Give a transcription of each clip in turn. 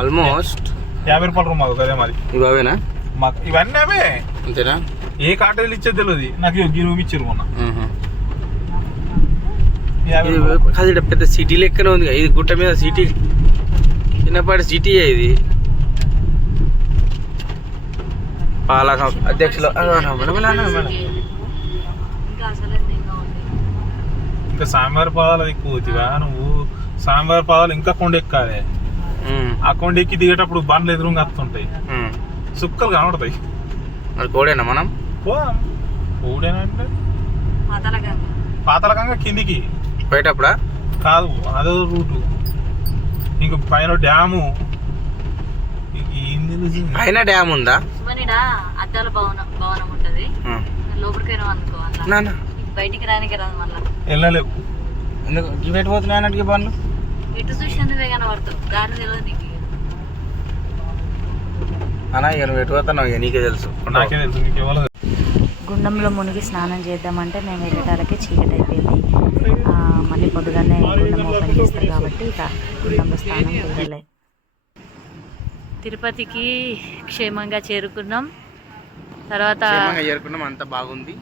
Almost 50 రూపాయల room మాకు అదే మరి. ఇవి అవేనా? మాకు ఇవన్నీ అవే. అంతేనా? ఏ కాటేజీలు ఇచ్చేది తెలియదు నాకు. ఈ రూమ్ ఇచ్చారు మొన్న. అది పెద్ద సిటీ లెక్కనే ఉంది. ఇది గుట్ట మీద సిటీ, చిన్నపాటి సిటీ ఇది. పాలక అధ్యక్షులు ఇంకా స్వామివారి పాదాలు ఎక్కువ అవుతావా నువ్వు? స్వామివారి పాదాలు ఇంకా కొండ ఎక్కాలి. ఆ కొండ ఎక్కి దిగేటప్పుడు బండ్లు ఎదురుగా వస్తుంటాయి, సుక్కలు కనబడతాయి. అది కోడేనా మనం? కోడేనంటే పాతాళగంగ కిందికి పోయేటప్పుడా? కాదు, అదో రూటు. ఇంక పైన డ్యాము. పైన డ్యామ్ ఉందా? అద్దాల భవనం ఉంటది. లోపలికి బయటికి రానికి రాదు. మళ్ళీ వెళ్ళలేవు. ఎందుకు ఇటు పోతున్నాయి అన్నట్టుగా బండ్లు? ఎటు చూసి నువ్వే కనబడతావు, దారి తెలియదు నీకు. అన్నా ఇక నువ్వు ఎటు పోతున్నావు, ఇక నీకే తెలుసు. నాకే తెలుసు, నీకెవరు. గుండంలో మునిగి స్నానం చేద్దామంటే మేము వెళ్ళటాలకే చీకటి అయిపోయింది. మళ్ళీ పొద్దుగానే గుండం ఓపెన్ చేస్తారు కాబట్టి ఇక గుండంలో స్నానం కుదరలే. తిరుపతికి క్షేమంగా చేరుకున్నాం. తర్వాత చేరుకున్నాం, అంత బాగుంది.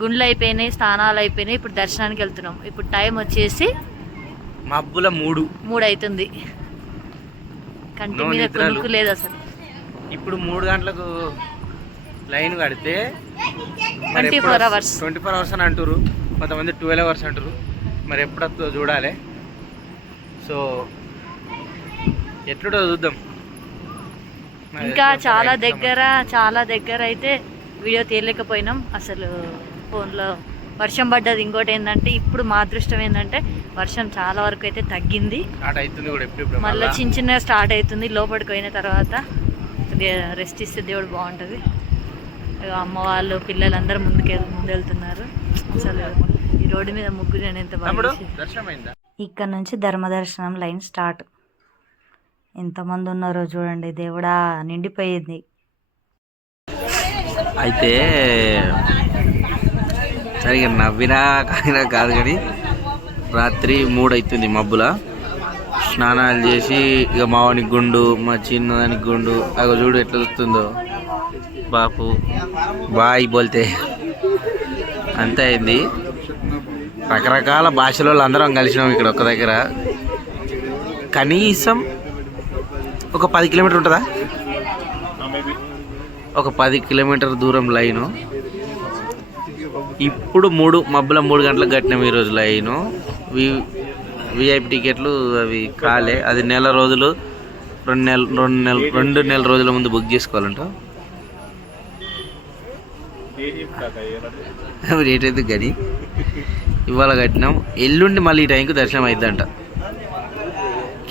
గుండ్లు అయిపోయినాయి, స్నానాలు అయిపోయినాయి. ఇప్పుడు దర్శనానికి వెళ్తున్నాం. ఇప్పుడు టైం వచ్చేసి మబ్బుల 3 అవుతుంది. కంటి మీద కొనుక్కు లేదు అసలు. ఇప్పుడు 3 గంటలకు లైన్ కడితే 24 అవర్స్ అని అంటారు, కొంతమంది 12 అవర్స్ అంటారు. మరి ఎప్పుడో చూడాలి. సో ఎట్లుంటో చూద్దాం. ఇంకా చాలా దగ్గర అయితే వీడియో తీయలేకపోయినాం అసలు. ఫోన్లో వర్షం పడ్డది. ఇంకోటి ఏంటంటే ఇప్పుడు మా అదృష్టం ఏంటంటే వర్షం చాలా వరకు అయితే తగ్గింది. మళ్ళీ చిన్న స్టార్ట్ అవుతుంది. లోపలికి పోయిన తర్వాత రెస్ట్ ఇస్తే దేవుడు బాగుంటుంది. అమ్మ వాళ్ళు పిల్లలందరూ ముందెళ్తున్నారు. అసలు ఈ రోడ్డు మీద ముగ్గురు నేను ఎంత బాగా. ఇక్కడ నుంచి ధర్మదర్శనం లైన్ స్టార్ట్. ఎంతమంది ఉన్నారో చూడండి. దేవుడా నిండిపోయింది. అయితే సరిగా నవ్వినా కాదు కానీ రాత్రి 3 అవుతుంది. మబ్బుల స్నానాలు చేసి ఇక మావానికి గుండు, మా చిన్నదానికి గుండు. అగో చూడు ఎట్లా చూస్తుందో. బాపు బాయ్ బోల్తే అంత అయింది. రకరకాల భాషలో అందరం కలిసినాం ఇక్కడ ఒక దగ్గర. కనీసం ఒక 10 కిలోమీటర్ ఉంటుందా? ఒక 10 కిలోమీటర్ దూరం లైను. ఇప్పుడు మబ్బుల 3 గంటలకు కట్టినాం ఈరోజు లైను. విఐపి టికెట్లు అవి కాలే. అది 2 నెల రోజుల ముందు బుక్ చేసుకోవాలంట. రేట్ అయితే గది ఇవాళ కట్టినాం. ఎల్లుండి మళ్ళీ ఈ టైంకి దర్శనం అయిద్దంట.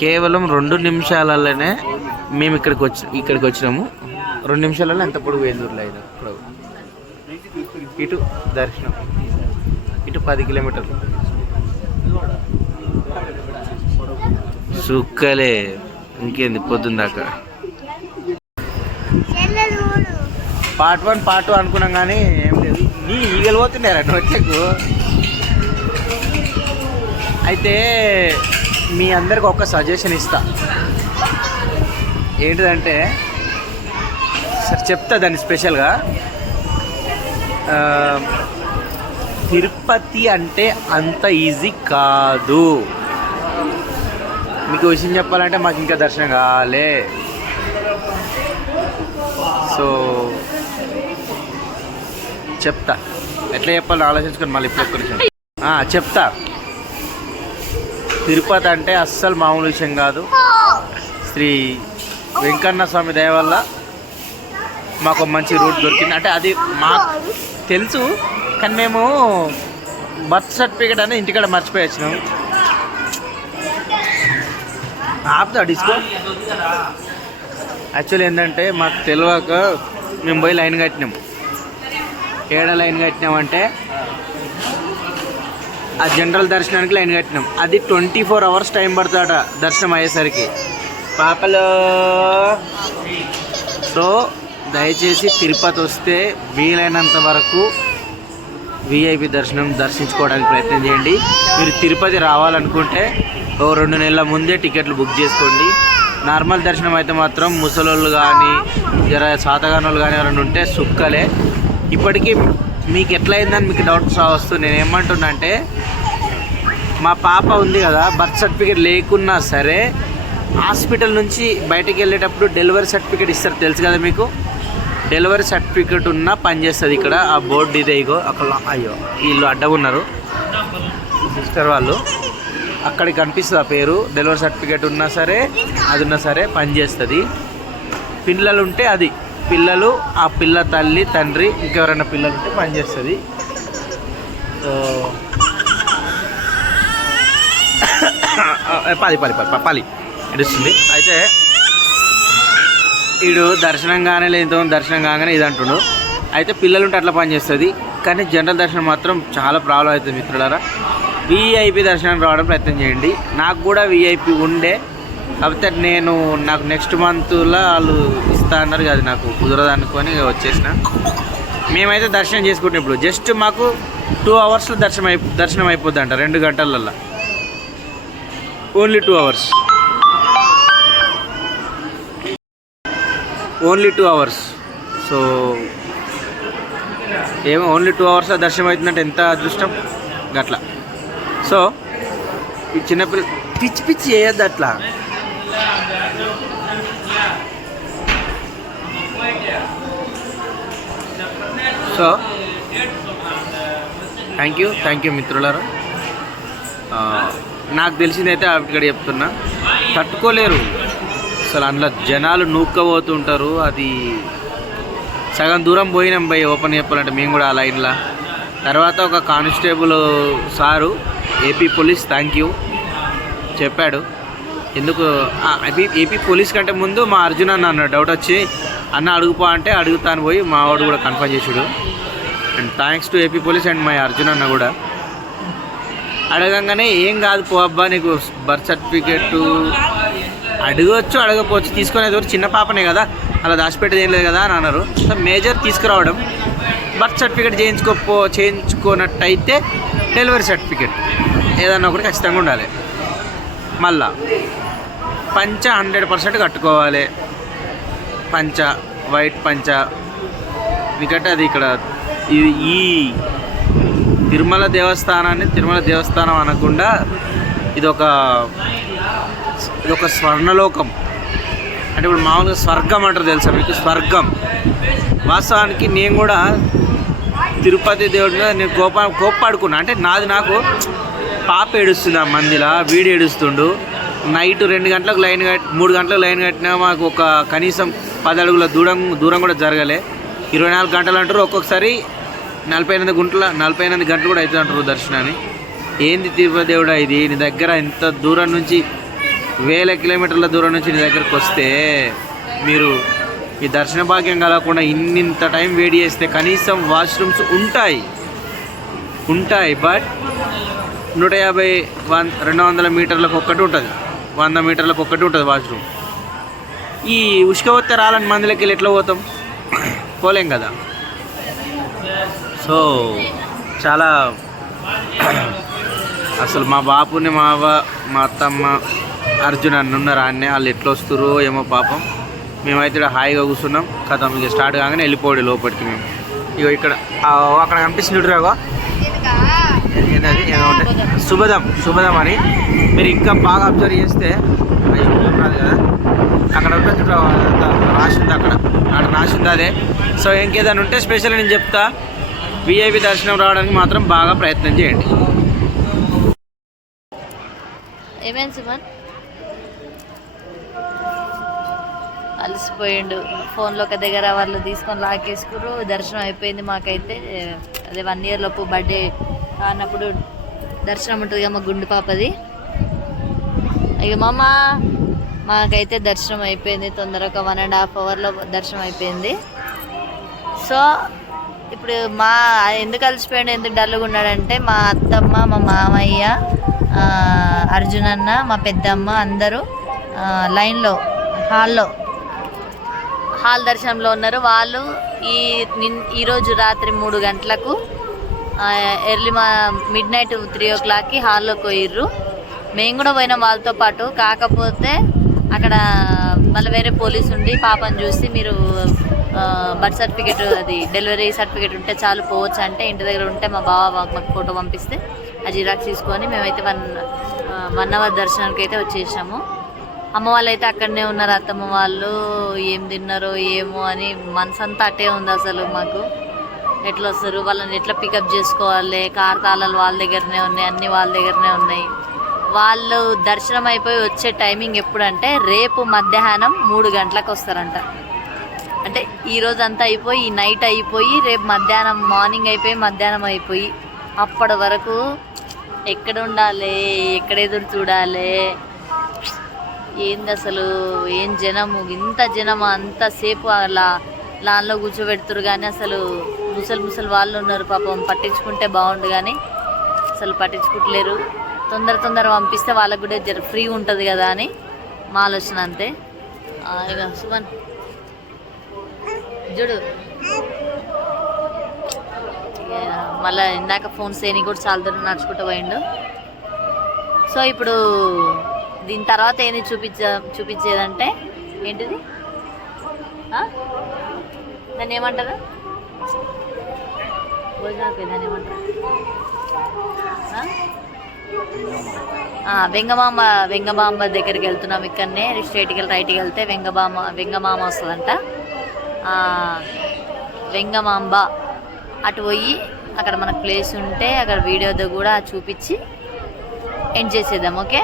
కేవలం 2 నిమిషాలలోనే మేము ఇక్కడికి వచ్చినాము. 2 నిమిషాలలో ఎంత పొడుగు వేందూరులో అయినా ఇప్పుడు ఇటు దర్శనం, ఇటు 10 కిలోమీటర్లు. సుక్కలే ఇంకేంది పొద్దున్న దాకా. పార్ట్ 1 పార్ట్ 2 అనుకున్నాం కానీ ఏం లేదు. నీ ఈగలు పోతున్నారా నోట్లకు. అయితే మీ అందరికి ఒక సజెషన్ ఇస్తా. ఏంటిదంటే సరే చెప్తా దాన్ని స్పెషల్గా. తిరుపతి అంటే అంత ఈజీ కాదు. మీకు విషయం చెప్పాలంటే మాకు ఇంకా దర్శనం కాలే. సో చెప్తా, ఎట్లా చెప్పాలో ఆలోచించుకొని మళ్ళీ ఇప్పుడు ఒక్క నిమిషం చెప్తా. తిరుపతి అంటే అస్సలు మామూలు విషయం కాదు. శ్రీ వెంకన్న స్వామి దయ వల్ల మాకు మంచి రూట్ దొరికింది. అంటే అది మాకు తెలుసు కానీ మేము బర్త్ సర్టిఫికేట్ అనేది ఇంటికాడ మర్చిపోయి వచ్చినాం. ఆపుతా డిస్కో. యాక్చువల్లీ ఏంటంటే మాకు తెలియక మేము పోయి లైన్ కట్టినాం. ఏడ లైన్ కట్టినామంటే ఆ జనరల్ దర్శనానికి లైన్ కట్టినాం. అది 24 అవర్స్ టైం పడుతుందట దర్శనం అయ్యేసరికి పాపలో. సో దయచేసి తిరుపతి వస్తే వీలైనంత వరకు విఐపి దర్శనం దర్శించుకోవడానికి ప్రయత్నం చేయండి. మీరు తిరుపతి రావాలనుకుంటే ఓ 2 నెలల ముందే టికెట్లు బుక్ చేసుకోండి. నార్మల్ దర్శనం అయితే మాత్రం ముసలోళ్ళు కానీ జర శాతగానోళ్ళు కానీ ఎవరైనా ఉంటే సుక్కలే. ఇప్పటికీ మీకు ఎట్లయిందని మీకు డౌట్స్ వస్తుంది. నేను ఏమంటున్నా అంటే మా పాప ఉంది కదా, బర్త్ సర్టిఫికేట్ లేకున్నా సరే హాస్పిటల్ నుంచి బయటికి వెళ్ళేటప్పుడు డెలివరీ సర్టిఫికేట్ ఇస్తారు, తెలుసు కదా మీకు. డెలివరీ సర్టిఫికేట్ ఉన్నా పనిచేస్తుంది ఇక్కడ. ఆ బోర్డు ఇదే, ఇగో అక్కడ. అయ్యో వీళ్ళు అడ్డగా ఉన్నారు సిస్టర్ వాళ్ళు, అక్కడికి కనిపిస్తుంది ఆ పేరు. డెలివరీ సర్టిఫికేట్ ఉన్నా సరే అది ఉన్నా సరే పనిచేస్తుంది. పిల్లలు ఉంటే అది పిల్లలు, ఆ పిల్ల తల్లి తండ్రి ఇంకెవరైనా పిల్లలు ఉంటే పనిచేస్తుంది. సో పాలి ఎడుస్తుంది. అయితే వీడు దర్శనం కానీ లేదు, దర్శనం కాగానే ఇది అంటుండు. అయితే పిల్లలు ఉంటే అట్లా పనిచేస్తుంది, కానీ జనరల్ దర్శనం మాత్రం చాలా ప్రాబ్లం అవుతుంది మిత్రులారా. విఐపి దర్శనం రావడం ప్రయత్నం చేయండి. నాకు కూడా విఐపి ఉండే, కాకపోతే నాకు నెక్స్ట్ మంత్లో వాళ్ళు ఇస్తా అన్నారు కదా, నాకు కుదరదు అనుకొని వచ్చేసిన. మేమైతే దర్శనం చేసుకుంటాం. ఇప్పుడు జస్ట్ మాకు 2 అవర్స్లో దర్శనం అయిపోద్ది అంట, 2 గంటలల్లో. Only 2 hours, only 2 hours. So ఏమో ఓన్లీ 2 అవర్స్లో దర్శనం అవుతుందంటే ఎంత అదృష్టం అట్లా. సో ఈ చిన్నపిల్ల పిచ్చి పిచ్చి చేయొద్దు అట్లా. సో థ్యాంక్ యూ మిత్రులారా. నాకు తెలిసిందైతే ఇక్కడ చెప్తున్నా, తట్టుకోలేరు అసలు. అందులో జనాలు నూక్కపోతుంటారు. అది సగం దూరం పోయినాం పోయి ఓపెన్ చెప్పాలంటే మేము కూడా ఆ లైన్లో. తర్వాత ఒక constable sir AP police thank you చెప్పాడు. ఎందుకు ఏపీ పోలీస్ కంటే ముందు మా అర్జున్ అన్న డౌట్ వచ్చి అన్న అడుగుపో అంటే అడుగుతాను పోయి మా వాడు కూడా కన్ఫర్మ్ చేసాడు. And thanks to AP police and my Arjun అన్న కూడా. అడగంగానే ఏం కాదు పో అబ్బా, నీకు బర్త్ సర్టిఫికేట్ అడగవచ్చు అడగపోవచ్చు, తీసుకునేది ఎవరు చిన్న పాపనే కదా, అలా దాచిపెట్టేది ఏం లేదు కదా అని అన్నారు. సో మేజర్ తీసుకురావడం, బర్త్ సర్టిఫికేట్ చేయించుకోనట్టయితే డెలివరీ సర్టిఫికేట్ ఏదన్నా ఒకటి ఖచ్చితంగా ఉండాలి. మళ్ళా పంచ 100% కట్టుకోవాలి. పంచ వైట్ పంచ, ఎందుకంటే అది ఇక్కడ ఈ తిరుమల దేవస్థానం అనకుండా ఇదొక స్వర్ణలోకం. అంటే ఇప్పుడు మామూలుగా స్వర్గం అంటారు తెలుసా మీకు, స్వర్గం. వాస్తవానికి నేను కూడా తిరుపతి దేవుడి మీద నేను కోపాడుకున్నా. అంటే నాకు పాప ఏడుస్తుంది ఆ మందిలా, వీడు ఏడుస్తుండు. నైట్ 2 గంటలకు లైన్ 3 గంటలకు లైన్ కట్టినా మాకు ఒక కనీసం 10 అడుగుల దూరం కూడా జరగలే. 24 గంటలు అంటారు, ఒక్కొక్కసారి 48 గంటలు కూడా అవుతుంది అంటారు దర్శనాన్ని. ఏంది తిరుపతి దేవుడా ఇది, నీ దగ్గర ఇంత దూరం నుంచి 1000 కిలోమీటర్ల దూరం నుంచి నీ దగ్గరకు వస్తే మీరు ఈ దర్శన భాగ్యం కలగకుండా ఇంత టైం వెయిట్ చేస్తే కనీసం వాష్రూమ్స్ ఉంటాయి. బట్ 150-200 మీటర్లకు ఒక్కటి ఉంటుంది, 100 మీటర్లకు ఒక్కటి ఉంటుంది వాష్రూమ్. ఈ ఉష్కవత్త రాలని మందులకి వెళ్ళి ఎట్లా పోతాం, పోలేం కదా. సో చాలా అసలు మా బాపుని మా అత్తమ్మ అర్జున్ అన్న ఉన్నారు ఆడనే, వాళ్ళు ఎట్లా వస్తురో ఏమో పాపం. మేమైతే ఇక్కడ హాయిగా కూర్చున్నాం. కథం ఇక స్టార్ట్ కాగానే వెళ్ళిపోయాడు లోపలికి. మేము ఇక ఇక్కడ అక్కడ కనిపిస్తుంది రాగా, శుభదం అని. మీరు ఇంకా బాగా అబ్జర్వ్ చేస్తే రాదు కదా, అక్కడ రాసింది, అక్కడ రాసింది అదే. సో ఇంకేదైనా ఉంటే స్పెషల్ నేను చెప్తా. విఐపి దర్శనం రావడానికి మాత్రం బాగా ప్రయత్నం చేయండి. ఏమేం సుమన్ అలసిపోయిండు. ఫోన్లో ఒక దగ్గర వాళ్ళు తీసుకొని లాకేసుకురు. దర్శనం అయిపోయింది మాకైతే. అదే 1 ఇయర్ లోపు బర్త్డే అన్నప్పుడు దర్శనం ఉంటుంది కదా మా గుండు పాపది. ఇక మాకైతే దర్శనం అయిపోయింది తొందరగా, 1.5 అవర్లో దర్శనం అయిపోయింది. సో ఇప్పుడు ఎందుకు అలసిపోయాడు, ఎందుకు డల్గా ఉన్నాడంటే మా అత్తమ్మ, మా మామయ్య, అర్జున్ అన్న, మా పెద్దమ్మ అందరూ లైన్లో హాల్ దర్శనంలో ఉన్నారు. వాళ్ళు ఈరోజు రాత్రి 3 గంటలకు ఎర్లీ మిడ్ నైట్ 3 o'clockకి హాల్లోకి పోయిర్రు. మేము కూడా పోయినాం వాళ్ళతో పాటు. కాకపోతే అక్కడ మళ్ళీ వేరే పోలీసు ఉండి పాపని చూసి మీరు బర్త్ సర్టిఫికేట్ అది డెలివరీ సర్టిఫికేట్ ఉంటే చాలు పోవచ్చు అంటే, ఇంటి దగ్గర ఉంటే మా బావ మాకు ఫోటో పంపిస్తే ఆ జిరాక్స్ తీసుకొని మేమైతే 1 అవర్ దర్శనానికి అయితే వచ్చేసాము. అమ్మ వాళ్ళు అయితే అక్కడనే ఉన్నారు. అత్తమ్మ వాళ్ళు ఏం తిన్నారో ఏమో అని మనసంతా అట్టే ఉంది. అసలు మాకు ఎట్లా వస్తారు, వాళ్ళని ఎట్లా పికప్ చేసుకోవాలి, కార్ తాళాలు వాళ్ళ దగ్గరనే ఉన్నాయి, అన్నీ వాళ్ళ దగ్గరనే ఉన్నాయి. వాళ్ళు దర్శనం అయిపోయి వచ్చే టైమింగ్ ఎప్పుడంటే రేపు మధ్యాహ్నం 3 గంటలకు వస్తారంట. అంటే ఈరోజు అంతా అయిపోయి ఈ నైట్ అయిపోయి రేపు మధ్యాహ్నం మార్నింగ్ అయిపోయి మధ్యాహ్నం అయిపోయి అప్పటి వరకు ఎక్కడ ఉండాలి, ఎక్కడ ఎదురు చూడాలి, ఏంది అసలు ఏం జనము, ఇంత జనము అంతసేపు అలా లాన్లో కూర్చోబెడుతురు. కానీ అసలు ముసలి వాళ్ళు ఉన్నారు పాపం, పట్టించుకుంటే బాగుండు కానీ అసలు పట్టించుకుంటలేరు. తొందర పంపిస్తే వాళ్ళకు కూడా జర ఫ్రీ ఉంటుంది కదా అని మా ఆలోచన అంతే. ఇక సుమన్ చూడు మళ్ళీ ఇందాక ఫోన్ సేని కూడా చాలా దూరం నడుచుకుంటూ పోయిండు. సో ఇప్పుడు దీని తర్వాత ఏంది చూపించేదంటే ఏంటిది, దాన్ని ఏమంటారు, భోజనాలు దాన్ని ఏమంటారు, వెంగమాంబ దగ్గరికి వెళ్తున్నాం. ఇక్కడనే స్ట్రైట్కి వెళ్ళి రైట్కి వెళ్తే వెంగమామ వస్తుందంట. వెంగమాంబ అటు పోయి అక్కడ మనకు ప్లేస్ ఉంటే అక్కడ వీడియోతో కూడా చూపించి ఎండ్ చేసేద్దాం. ఓకే,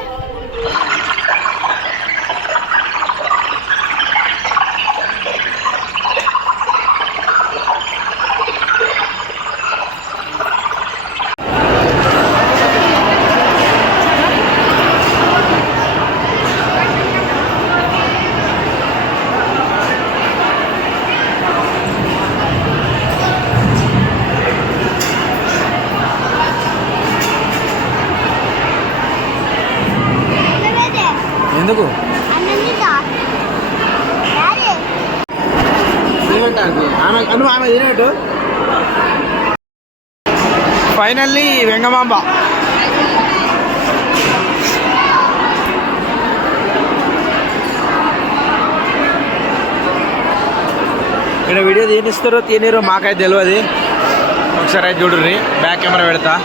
ఎందుకు ఆమె తినేటు ఫైనల్లీ వెంగమాంబ. ఇక్కడ వీడియో తీనిస్తారో తీనిరో మాకైతే తెలియదు. ఒకసారి అయితే చూడుర్రి, బ్యాక్ కెమెరా పెడతా.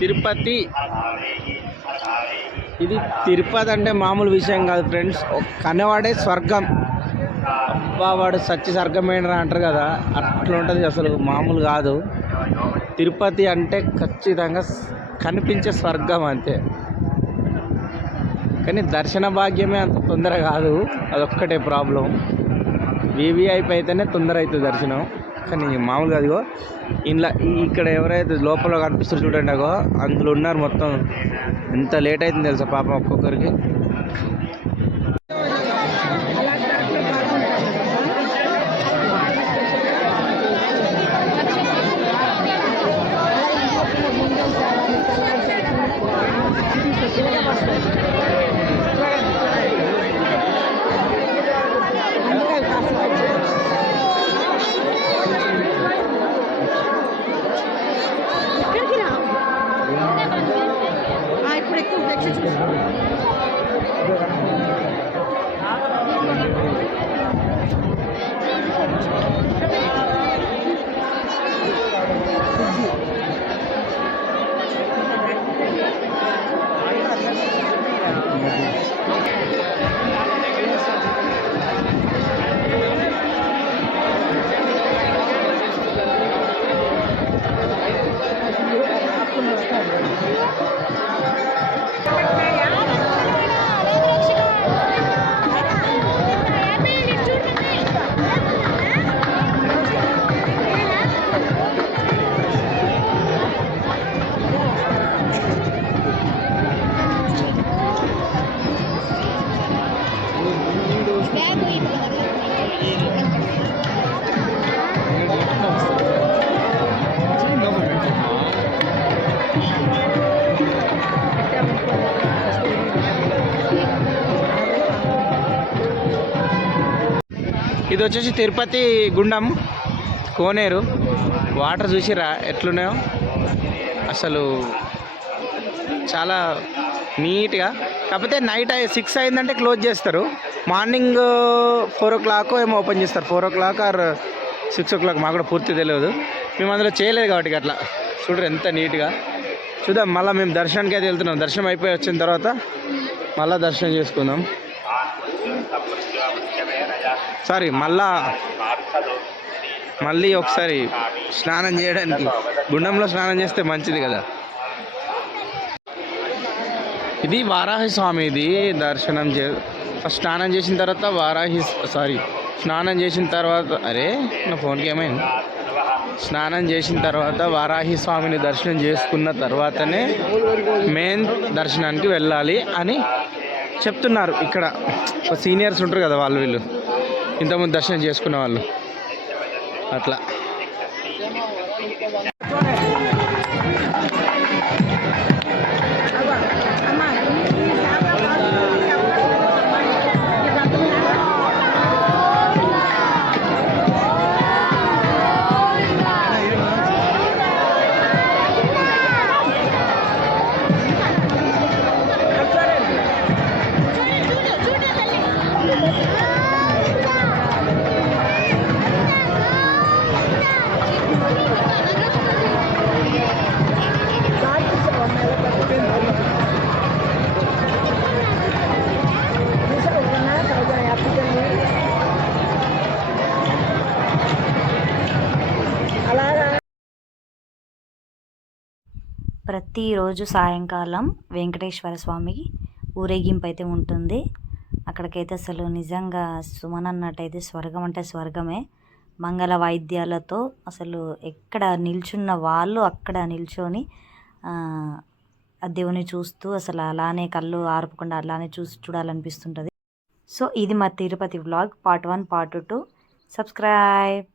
తిరుపతి, ఇది తిరుపతి అంటే మామూలు విషయం కాదు ఫ్రెండ్స్. కన్నవాడే స్వర్గం. అబ్బా వాడు సచ్చి స్వర్గమేనరా అంటారు కదా, అట్లా ఉంటుంది. అసలు మామూలు కాదు. తిరుపతి అంటే ఖచ్చితంగా కనిపించే స్వర్గం అంతే. కానీ దర్శన భాగ్యమే అంత తొందర కాదు, అదొక్కటే ప్రాబ్లం. వివిఐపి అయితేనే తొందర అవుతుంది దర్శనం, కానీ మామూలుగా అదిగో ఇంట్లో ఇక్కడ ఎవరైతే లోపల కనిపిస్తారు చూడండి, అగో అందులో ఉన్నారు మొత్తం. ఎంత లేట్ అవుతుంది తెలుసా పాపం ఒక్కొక్కరికి. ఇది వచ్చేసి తిరుపతి గుండం కోనేరు. వాటర్ చూసిరా ఎట్లున్నాయో, అసలు చాలా నీట్గా. కాకపోతే నైట్ 6 అయిందంటే క్లోజ్ చేస్తారు. మార్నింగ్ 4 o'clock ఏమో ఓపెన్ చేస్తారు. 4 o'clock ఆర్ 6 o'clock, మాకు కూడా పూర్తి తెలియదు. మేము అందులో చేయలేదు కాబట్టి అట్లా. చూడరు ఎంత నీట్గా. చూద్దాం, మళ్ళీ మేము దర్శనానికి అయితే వెళ్తున్నాం. దర్శనం అయిపోయి వచ్చిన తర్వాత మళ్ళీ దర్శనం చేసుకుందాం. సారీ, మళ్ళీ ఒకసారి స్నానం చేయడానికి గుండంలో స్నానం చేస్తే మంచిది కదా. ఇది వారాహి స్వామి. ఇది దర్శనం ఫస్ట్ స్నానం చేసిన తర్వాత స్నానం చేసిన తర్వాత నా ఫోన్కి ఏమైంది. స్నానం చేసిన తర్వాత వారాహి స్వామిని దర్శనం చేసుకున్న తర్వాతనే మెయిన్ దర్శనానికి వెళ్ళాలి అని చెప్తున్నారు. ఇక్కడ సీనియర్స్ ఉంటారు కదా, వీళ్ళు ఇంతకుముందు దర్శనం చేసుకున్న వాళ్ళు అట్లా. ప్రతిరోజు సాయంకాలం వెంకటేశ్వర స్వామికి ఊరేగింపు అయితే ఉంటుంది. అక్కడికైతే అసలు నిజంగా సుమన్ అన్నట్టయితే స్వర్గం అంటే స్వర్గమే. మంగళ వాయిద్యాలతో అసలు ఎక్కడ నిల్చున్న వాళ్ళు అక్కడ నిల్చొని ఆ దేవుని చూస్తూ అసలు అలానే కళ్ళు ఆర్పకుండా అలానే చూడాలనిపిస్తుంటుంది. సో ఇది మా Tirupati vlog part 1 part 2. Subscribe.